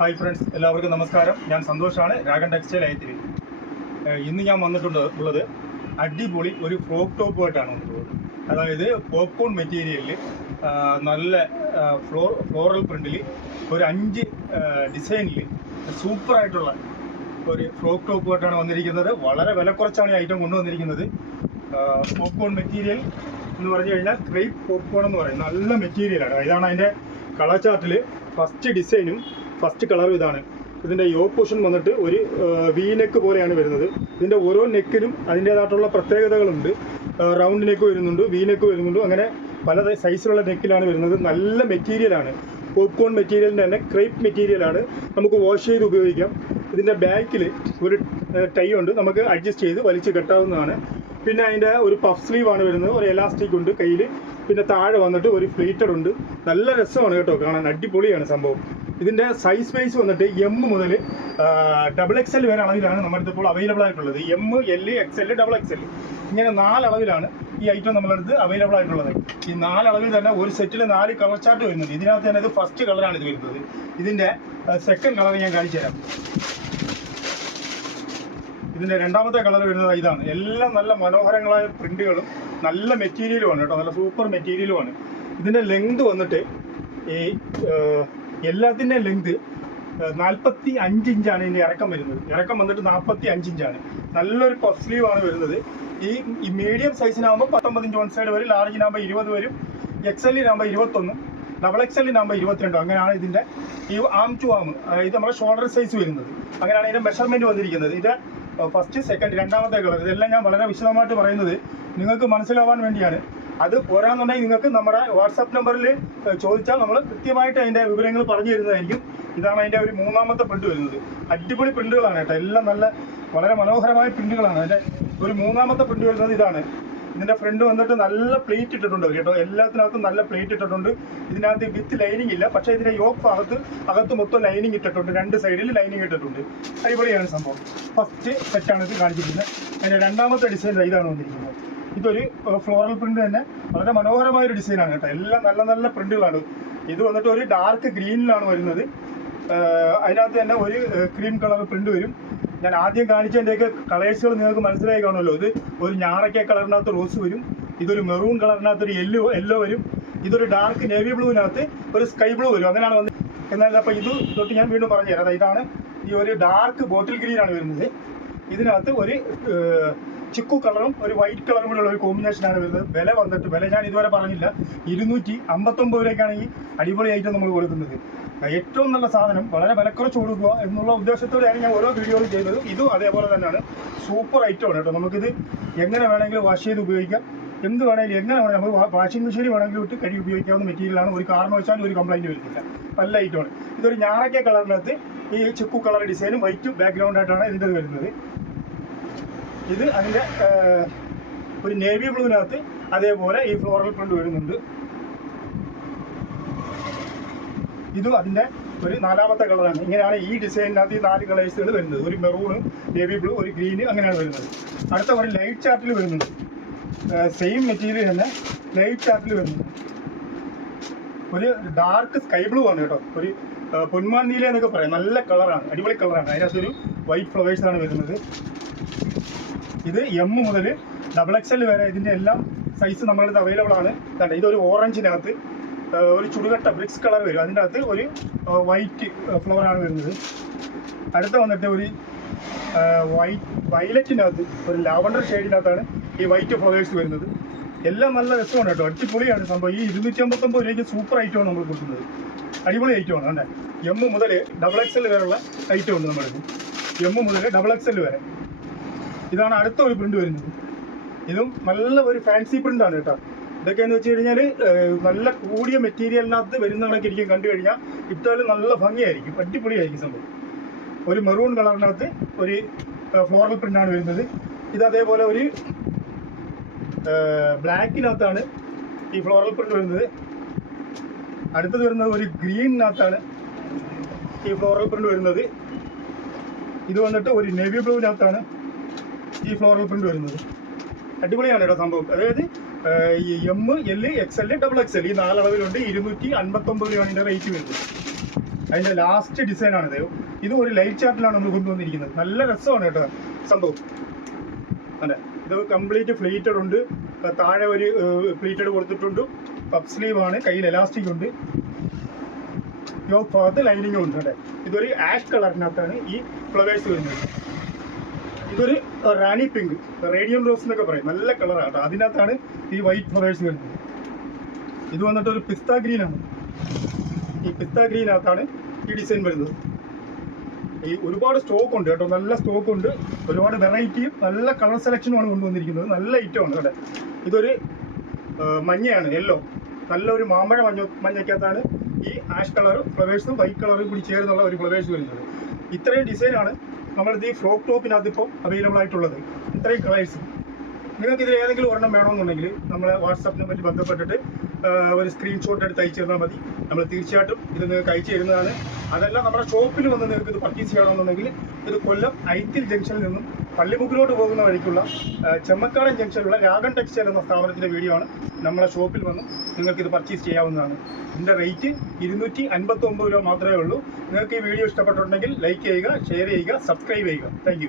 Hi friends എല്ലാവർക്കും നമസ്കാരം. ഞാൻ സന്തോഷാണ്. രാഗൻ ടെക്സ്റ്റൈൽ അയത്തിരി ഇന്ന് ഞാൻ വന്നിട്ടുണ്ട് ഉള്ളത് അടിപൊളി ഒരു ഫ്രോക്ക് ടോപ്പുമായിട്ടാണ് വന്നിട്ടുള്ളത്. അതായത് പോപ്കോൺ മെറ്റീരിയലിൽ നല്ല ഫ്ലോ ഫ്ലോറൽ പ്രിന്റിൽ ഒരു അഞ്ച് ഡിസൈനിൽ സൂപ്പറായിട്ടുള്ള ഒരു ഫ്രോക്ക് ടോപ്പുമായിട്ടാണ് വന്നിരിക്കുന്നത്. വളരെ വില കുറച്ചാണ് ഈ ഐറ്റം കൊണ്ടുവന്നിരിക്കുന്നത്. പോപ്കോൺ മെറ്റീരിയൽ എന്ന് പറഞ്ഞു കഴിഞ്ഞാൽ ക്രേപ്പ് പോപ്കോൺ എന്ന് പറയും. നല്ല മെറ്റീരിയലാണ് ഇതാണ് അതിന്റെ കളർ ചാർട്ടിൽ ഫസ്റ്റ് ഡിസൈനും ഫസ്റ്റ് കളറും ഇതാണ്. ഇതിന്റെ യോ പൊഷൻ വന്നിട്ട് ഒരു വി നെക്ക് പോലെയാണ് വരുന്നത്. ഇതിന്റെ ഓരോ നെക്കിനും അതിന്റേതായിട്ടുള്ള പ്രത്യേകതകളുണ്ട്. റൗണ്ട് നെക്ക് വരുന്നുണ്ട് വി നെക്ക് വരുന്നുണ്ട്. അങ്ങനെ പല സൈസിലുള്ള നെക്കിലാണ് വരുന്നത്. നല്ല മെറ്റീരിയലാണ് പോപ്കോൺ മെറ്റീരിയലിന്റെ തന്നെ ക്രേപ്പ് മെറ്റീരിയലാണ് നമുക്ക് വാഷ് ചെയ്ത് ഉപയോഗിക്കാം. ഇതിന്റെ ബാക്കിൽ ഒരു ടൈ ഉണ്ട്. നമുക്ക് അഡ്ജസ്റ്റ് ചെയ്ത് വലിച്ച് കെട്ടാവുന്നതാണ്. പിന്നെ അതിന്റെ ഒരു പഫ് സ്ലീവ് ആണ് വരുന്നത്. ഒരു എലാസ്റ്റിക് ഉണ്ട് കയ്യിൽ പിന്നെ താഴെ വന്നിട്ട് ഒരു ഫ്ലീറ്റഡ് ഉണ്ട്. നല്ല രസമാണ് കേട്ടോ കാണാൻ. അടിപൊളിയാണ് സംഭവം. ഇതിന്റെ സൈസ് വൈസ് വന്നിട്ട് എം മുതൽ ഡബിൾ എക്സ് എൽ വരെ അളവിലാണ് നമ്മുടെ അടുത്ത് ഇപ്പോൾ അവൈലബിൾ ആയിട്ടുള്ളത്. M L X L double X L ഇങ്ങനെ നാലളവിലാണ് ഈ ഐറ്റം നമ്മുടെ അടുത്ത് അവൈലബിൾ ആയിട്ടുള്ളത്. ഈ നാലളവിൽ തന്നെ ഒരു സെറ്റിൽ നാല് കളർ ചാർട്ട് വരുന്നുണ്ട്. ഇതിനകത്ത് തന്നെ ഇത് ഫസ്റ്റ് കളറാണ് ഇത് വരുന്നത്. ഇതിന്റെ സെക്കൻഡ് കളർ ഞാൻ കാണിച്ചു തരാം. ഇതിന്റെ രണ്ടാമത്തെ കളർ വരുന്നത് ഇതാണ്. എല്ലാം നല്ല മനോഹരങ്ങളായ പ്രിന്റുകളും നല്ല മെറ്റീരിയലുമാണ് കേട്ടോ. നല്ല സൂപ്പർ മെറ്റീരിയലുമാണ് ഇതിന്റെ ലെങ്ത് വന്നിട്ട് ഈ എല്ലാത്തിന്റെ ലെങ്ത് നാൽപ്പത്തി അഞ്ച് ഇഞ്ചാണ് ഇതിന്റെ ഇറക്കം വരുന്നത്. ഇറക്കം വന്നിട്ട് നാൽപ്പത്തി അഞ്ച് ഇഞ്ചാണ്. നല്ലൊരു പഫ് സ്ലീവ് ആണ് വരുന്നത്. ഈ ഈ മീഡിയം സൈസിനാകുമ്പോൾ പത്തൊമ്പത് ഇഞ്ച് വൺ സൈഡ് വരും ലാർജിനാകുമ്പോൾ ഇരുപത് വരും എക്സ് എല്ലിനാകുമ്പോൾ ഇരുപത്തൊന്നും ഡബിൾ എക്സ് എല്ലിനാകുമ്പോൾ ഇരുപത്തിരണ്ടും. അങ്ങനെയാണ് ഇതിന്റെ ഈ ആം ടു ആം ഇത് നമ്മുടെ ഷോൾഡർ സൈസ് വരുന്നത്. അങ്ങനെയാണ് ഇതിന്റെ മെഷർമെന്റ് വന്നിരിക്കുന്നത്. ഇത് ഫസ്റ്റ് സെക്കൻഡ് രണ്ടാമത്തെ കളർ ഇതെല്ലാം ഞാൻ വളരെ വിശദമായിട്ട് പറയുന്നത് നിങ്ങൾക്ക് മനസ്സിലാവാൻ വേണ്ടിയാണ്. അത് പോരാന്നുണ്ടെങ്കിൽ നിങ്ങൾക്ക് നമ്മുടെ വാട്സാപ്പ് നമ്പറിൽ ചോദിച്ചാൽ നമ്മൾ കൃത്യമായിട്ട് അതിന്റെ വിവരങ്ങൾ പറഞ്ഞു തരുന്നതായിരിക്കും. ഇതാണ് അതിന്റെ ഒരു മൂന്നാമത്തെ പ്രിന്റ് വരുന്നത്. അടിപൊളി പ്രിന്റുകളാണ് കേട്ടോ. എല്ലാം നല്ല വളരെ മനോഹരമായ പ്രിന്റുകളാണ് അതിന്റെ ഒരു മൂന്നാമത്തെ പ്രിന്റ് വരുന്നത് ഇതാണ്. ഇതിന്റെ ഫ്രണ്ട് വന്നിട്ട് നല്ല പ്ലേറ്റ് ഇട്ടിട്ടുണ്ട് കേട്ടോ. എല്ലാത്തിനകത്തും നല്ല പ്ലേറ്റ് ഇട്ടിട്ടുണ്ട്. ഇതിനകത്ത് വിത്ത് ലൈനിങ് ഇല്ല. പക്ഷേ ഇതിന്റെ യോക്ക് ഭാഗത്ത് അകത്ത് മൊത്തം ലൈനിങ് ഇട്ടിട്ടുണ്ട്. രണ്ട് സൈഡിൽ ലൈനിങ് ഇട്ടിട്ടുണ്ട്. അടിപൊളിയാണ് സംഭവം. ഫസ്റ്റ് സെറ്റാണ് ഇത് കാണിച്ചിരിക്കുന്നത്. അതിന്റെ രണ്ടാമത്തെ ഡിസൈൻ ഇതാണ് വന്നിരിക്കുന്നത്. ഇതൊരു ഫ്ലോറൽ പ്രിന്റ് തന്നെ. വളരെ മനോഹരമായ ഒരു ഡിസൈനാണ് കേട്ടോ. എല്ലാം നല്ല നല്ല പ്രിന്റുകളാണ് ഇത് വന്നിട്ട് ഒരു ഡാർക്ക് ഗ്രീനിലാണ് വരുന്നത്. അതിനകത്ത് തന്നെ ഒരു ക്രീം കളർ പ്രിന്റ് വരും. ഞാൻ ആദ്യം കാണിച്ചതിന്റെയൊക്കെ കളേഴ്സുകൾ നിങ്ങൾക്ക് മനസ്സിലായി കാണുമല്ലോ. ഇത് ഒരു ഞാറയ്ക്ക കളറിനകത്ത് റോസ് വരും. ഇതൊരു മെറൂൺ കളറിനകത്ത് ഒരു യെല്ലോ യെല്ലോ വരും. ഇതൊരു ഡാർക്ക് നേവി ബ്ലൂവിനകത്ത് ഒരു സ്കൈ ബ്ലൂ വരും. അങ്ങനെയാണ് വന്നത് എന്നാൽ അപ്പോൾ ഇത് തൊട്ട് ഞാൻ വീണ്ടും പറഞ്ഞുതരാം. അതായത് ഇതാണ് ഈ ഒരു ഡാർക്ക് ബോട്ടിൽ ഗ്രീനാണ് വരുന്നത്. ഇതിനകത്ത് ഒരു ചിക്കു കളറും ഒരു വൈറ്റ് കളറും കൂടെയുള്ള ഒരു കോമ്പിനേഷനാണ് വരുന്നത്. വില വന്നിട്ട് വില ഞാൻ ഇതുവരെ പറഞ്ഞില്ല. ഇരുന്നൂറ്റി അമ്പത്തൊമ്പത് രൂപയ്ക്കാണ് ഈ അടിപൊളി ഐറ്റം നമ്മൾ കൊടുക്കുന്നത്. ഏറ്റവും നല്ല സാധനം വളരെ വിലക്കുറച്ച് കൊടുക്കുക എന്നുള്ള ഉദ്ദേശത്തോടെയാണ് ഞാൻ ഓരോ വീഡിയോയും ചെയ്തത് ഇതും അതേപോലെ തന്നെയാണ്. സൂപ്പർ ഐറ്റമാണ് കേട്ടോ. നമുക്കിത് എങ്ങനെ വേണമെങ്കിലും വാഷ് ചെയ്ത് ഉപയോഗിക്കാം. എന്ത് വേണമെങ്കിലും എങ്ങനെ വേണം നമുക്ക് വാഷിംഗ് മെഷീൻ വേണമെങ്കിലും ഇട്ട് കഴുകി ഉപയോഗിക്കാവുന്ന മെറ്റീരിയലാണ് ഒരു കാരണവശാലും ഒരു കംപ്ലൈന്റ് വരുന്നില്ല. നല്ല ഐറ്റമാണ് ഇതൊരു ഞാറയ്ക്ക കളറിനകത്ത് ഈ ചിക്കു കളർ ഡിസൈനും വൈറ്റ് ബാക്ക്ഗ്രൗണ്ട് ആയിട്ടാണ് ഇതിന്റെ വരുന്നത്. ഇത് അതിന്റെ ഒരു നേവി ബ്ലൂവിനകത്ത് അതേപോലെ ഈ ഫ്ലോറൽ പ്രിന്റ് വരുന്നുണ്ട്. ഇതും അതിന്റെ ഒരു നാലാമത്തെ കളറാണ് ഇങ്ങനെയാണ് ഈ ഡിസൈനിനകത്ത് ഈ നാല് കളേഴ്സുകൾ വരുന്നത്. ഒരു മെറൂണ് നേവി ബ്ലൂ ഒരു ഗ്രീന് അങ്ങനെയാണ് വരുന്നത്. അടുത്ത ഒരു ലൈറ്റ് ചാർട്ടിൽ വരുന്നുണ്ട്. സെയിം മെറ്റീരിയൽ തന്നെ ലൈറ്റ് ചാർട്ടിൽ വരുന്നുണ്ട്. ഒരു ഡാർക്ക് സ്കൈ ബ്ലൂ ആണ് കേട്ടോ. ഒരു പൊന്മാൻ നീല എന്നൊക്കെ പറയാം. നല്ല കളറാണ് അടിപൊളി കളറാണ് അതിനകത്തൊരു വൈറ്റ് ഫ്ലവേഴ്സ് ആണ് വരുന്നത്. ഇത് എം മുതൽ ഡബിൾ എക്സ് എൽ വരെ ഇതിന്റെ എല്ലാം സൈസ് നമ്മളടുത്ത് അവൈലബിൾ ആണ്. കണ്ട ഇതൊരു ഓറഞ്ചിനകത്ത് ഒരു ചുടുകട്ട ബ്രിക്സ് കളർ വരും. അതിന്റെ അകത്ത് ഒരു വൈറ്റ് ഫ്ലവർ ആണ് വരുന്നത്. അടുത്ത വന്നിട്ട് ഒരു വൈറ്റ് വയലറ്റിനകത്ത് ഒരു ലാവണ്ടർ ഷെയ്ഡിനകത്താണ് ഈ വൈറ്റ് ഫ്ലവേഴ്സ് വരുന്നത്. എല്ലാം നല്ല രസമാണ് കേട്ടോ. അടിപൊളിയാണ് സംഭവം. ഈ ഇരുന്നൂറ്റി അമ്പത്തൊമ്പത് രൂപയ്ക്ക് സൂപ്പർ ഐറ്റമാണ് നമ്മൾ കൊടുക്കുന്നത്. അടിപൊളി ഐറ്റമാണ് അല്ലേ? എം മുതൽ ഡബിൾ എക്സ് എൽ വരെയുള്ള ഐറ്റം ഉണ്ട് നമ്മുടെ എം മുതൽ ഡബിൾ എക്സ് എൽ വരെ. ഇതാണ് അടുത്ത ഒരു പ്രിന്റ് വരുന്നത്. ഇതും നല്ല ഒരു ഫാൻസി പ്രിന്റ് ആണ് കേട്ടോ. ഇതൊക്കെയെന്ന് വെച്ച് കഴിഞ്ഞാൽ നല്ല കൂടിയ മെറ്റീരിയലിനകത്ത് വരുന്ന കണക്കിരിക്കും കണ്ടു കഴിഞ്ഞാൽ ഇട്ടാലും നല്ല ഭംഗിയായിരിക്കും. അടിപൊളിയായിരിക്കും സംഭവം. ഒരു മെറൂൺ കളറിനകത്ത് ഒരു ഫ്ലോറൽ പ്രിന്റ് ആണ് വരുന്നത്. ഇത് അതേപോലെ ഒരു ബ്ലാക്കിനകത്താണ് ഈ ഫ്ലോറൽ പ്രിന്റ് വരുന്നത്. അടുത്തത് വരുന്നത് ഒരു ഗ്രീനിനകത്താണ് ഈ ഫ്ലോറൽ പ്രിന്റ് വരുന്നത്. ഇത് വന്നിട്ട് ഒരു നേവി ബ്ലൂവിനകത്താണ് ഈ ഫ്ലോറൽ പ്രിന്റ് വരുന്നത്. അടിപൊളിയാണ് കേട്ടോ സംഭവം. അതായത് ഈ M L X L double X L ഈ നാലളവിലുണ്ട് ഇരുന്നൂറ്റി അൻപത്തൊമ്പത് രൂപയാണ് ഇതിന്റെ റേറ്റ് വരുന്നത്. അതിന്റെ ലാസ്റ്റ് ആണ് ഇത്. ഒരു ലൈറ്റ് ചാർട്ടിലാണ് നമ്മൾ കൊണ്ടുവന്നിരിക്കുന്നത്. നല്ല രസമാണ് കേട്ടോ സംഭവം. അതെ ഇത് കംപ്ലീറ്റ് ഫ്ലീറ്റഡ് ഉണ്ട്. താഴെ ഒരു ഫ്ലീറ്റഡ് കൊടുത്തിട്ടുണ്ട്. പബ് സ്ലീവ് ആണ്. കയ്യിൽ എലാസ്റ്റിക് ഉണ്ട്. യോ ഭാഗത്ത് ലൈനിങ്ങും ഉണ്ട്. അതെ ഇതൊരു ആഷ് കളറിനകത്താണ് ഈ ഫ്ലവേഴ്സ് വരുന്നത്. ഇതൊരു റാണി പിങ്ക്. റേഡിയം റോസ് എന്നൊക്കെ പറയും. നല്ല കളറാണ് കേട്ടോ. അതിനകത്താണ് ഈ വൈറ്റ് ഫ്ലവേഴ്സ് വരുന്നത്. ഇത് വന്നിട്ട് ഒരു പിസ്ത ഗ്രീൻ ആണ്. ഈ പിസ്ത ഗ്രീനകത്താണ് ഈ ഡിസൈൻ വരുന്നത്. ഈ ഒരുപാട് സ്റ്റോക്ക് ഉണ്ട് കേട്ടോ. നല്ല സ്റ്റോക്ക് ഉണ്ട്. ഒരുപാട് വെറൈറ്റിയും നല്ല കളർ സെലക്ഷനുമാണ് കൊണ്ടുവന്നിരിക്കുന്നത്. നല്ല ഐറ്റമാണ് കേട്ടോ. ഇതൊരു മഞ്ഞയാണ് യെല്ലോ നല്ലൊരു മാമ്പഴ മഞ്ഞ മഞ്ഞക്കകത്താണ് ഈ ആഷ് കളർ ഫ്ലവേഴ്സും വൈറ്റ് കളറും കൂടി ചേർന്നുള്ള ഒരു ഫ്ലവേഴ്സ് വരുന്നത്. ഇത്രയും ഡിസൈനാണ് നമ്മളിത് ഈ ഫ്രോക്ക് ടോപ്പിനകത്ത് ഇപ്പോൾ അവൈലബിൾ ആയിട്ടുള്ളത്. ഇത്രയും കളേഴ്സ് നിങ്ങൾക്ക് ഇതിൽ ഏതെങ്കിലും ഒരെണ്ണം വേണമെന്നുണ്ടെങ്കിൽ നമ്മളെ വാട്സാപ്പ് നമ്പറിൽ ബന്ധപ്പെട്ടിട്ട് ഒരു സ്ക്രീൻഷോട്ട് എടുത്ത് അയച്ചു തന്നാൽ മതി. നമ്മൾ തീർച്ചയായിട്ടും ഇത് നിങ്ങൾക്ക് അയച്ചു തരുന്നതാണ്. അതല്ല നമ്മുടെ ഷോപ്പിൽ വന്ന് നിങ്ങൾക്ക് ഇത് പർച്ചേസ് ചെയ്യണമെന്നുണ്ടെങ്കിൽ ഇത് കൊല്ലം ഐത്തിൽ ജംഗ്ഷനിൽ നിന്നും പള്ളിമുക്കിലോട്ട് പോകുന്ന വഴിക്കുള്ള ചെമ്മക്കാടൻ ജംഗ്ഷനിലുള്ള രാഗൻ ടെക്സ്റ്റൈൽ എന്ന സ്ഥാപനത്തിന്റെ വീഡിയോ ആണ്. നമ്മളെ ഷോപ്പിൽ വന്ന് നിങ്ങൾക്ക് ഇത് പർച്ചേസ് ചെയ്യാവുന്നതാണ്. ഇതിന്റെ റേറ്റ് ഇരുന്നൂറ്റി അൻപത്തി ഒമ്പത് രൂപ മാത്രമേ ഉള്ളൂ. നിങ്ങൾക്ക് ഈ വീഡിയോ ഇഷ്ടപ്പെട്ടിട്ടുണ്ടെങ്കിൽ ലൈക്ക് ചെയ്യുക ഷെയർ ചെയ്യുക സബ്സ്ക്രൈബ് ചെയ്യുക. താങ്ക്